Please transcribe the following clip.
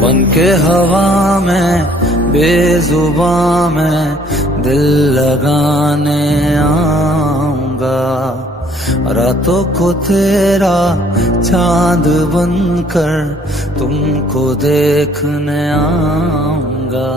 बन के हवा में बेजुबां में दिल लगाने आऊंगा, रातों को तेरा चांद बनकर तुमको देखने आऊंगा।